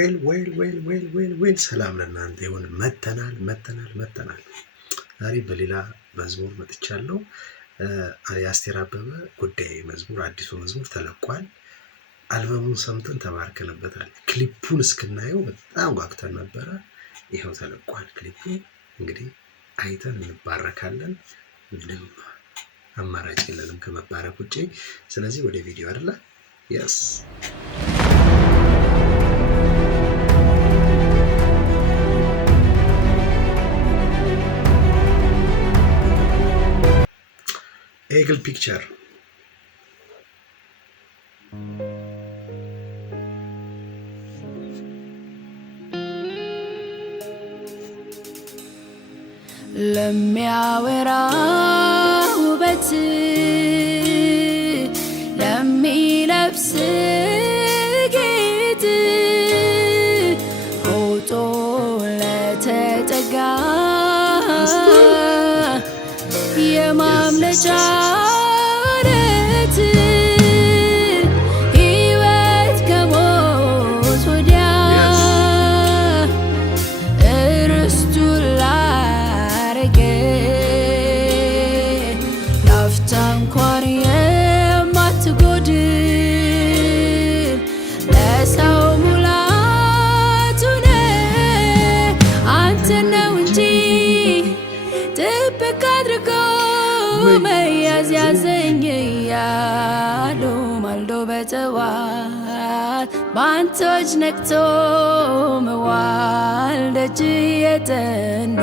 ዌል ሰላም ለእናንተ ይሁን። መተናል ዛሬ በሌላ መዝሙር መጥቻለሁ። የአስቴር አበበ ጉዳይ መዝሙር አዲሱ መዝሙር ተለቋል። አልበሙን ሰምተን ተባርከንበታል። ክሊፑን እስክናየው በጣም ጓግተን ነበረ። ይኸው ተለቋል ክሊፑ። እንግዲህ አይተን እንባረካለን። ምንም አማራጭ የለንም ከመባረክ ውጪ። ስለዚህ ወደ ቪዲዮ አይደለ? የስ ኤግል ፒክቸር ለሚያወራ ውበት ለሚለብስ ጌጥ ሮጦ ለተጠጋ የማምለጫ ዓለት ሕይወት ከሞት ወዲያ እርስቱን ላረገ ላፍታ እንኳን የማትጎድል ለሰው ሙላቱ ነህ። አንተን ነው እንጂ ጥብቅ አድርጎ መያዝ ያዘኝ እያሉ ማልዶ በጠዋት በአንተ እጅ ነቅቶ መዋል ደጅ የጠኑ